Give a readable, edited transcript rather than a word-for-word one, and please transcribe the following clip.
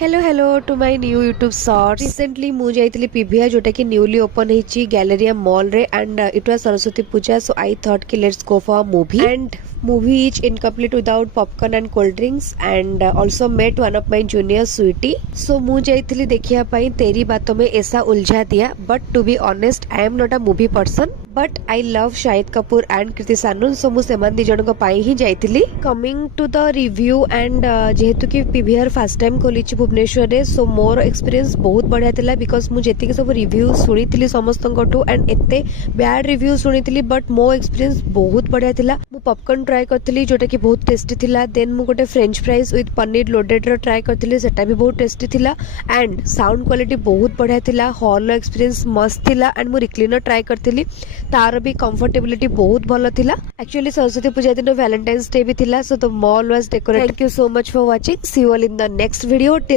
Hello hello to my new YouTube shorts recently मु जाइतली PVR जोटा कि न्यूली ओपन ହେଇଛି गैलेरिया मॉल रे and it was Saraswati Puja so I thought कि let's go for movie and movie is incomplete without popcorn and cold drinks and also met one of my junior sweetie so mu jaithili देखिया पाई तेरी बातों में ऐसा उलझा दिया but to be honest I am not a movie person but I love Shahid Kapoor and Kriti Sanan so मु सेमान दी जन को पाई ही जाइथली coming to the review and जेहेतु कि पीवीआर फर्स्ट टाइम खोलीची भुवनेश्वर रे so मोर एक्सपीरियंस बहुत बढ़िया थिला बिकॉज मु जेतिके सब रिव्यू सुनिथिली समस्तंकटू एंड एते बैड रिव्यू सुनिथिली बट मो एक्सपीरियंस बहुत बढ़िया थिला मु पॉपकॉर्न ट्राई करथिली जोटा कि बहुत टेस्टी थिला देन मु गोटे French fries with paneer loaded row try करथिली सेटा भी बहुत टेस्टी थिला एंड साउंड क्वालिटी बहुत बढ़िया थिला हॉल एक्सपीरियंस मस्त थिला एंड मु रिक्लिनर ट्राई करथिली तार भी कंफर्टेबिलिटी बहुत भलो थिला एक्चुअली सरस्वती पूजा दिन वैलेंटाइन्स डे भी थिला so the mall was decorated thank you so much for watching C you all in the next video.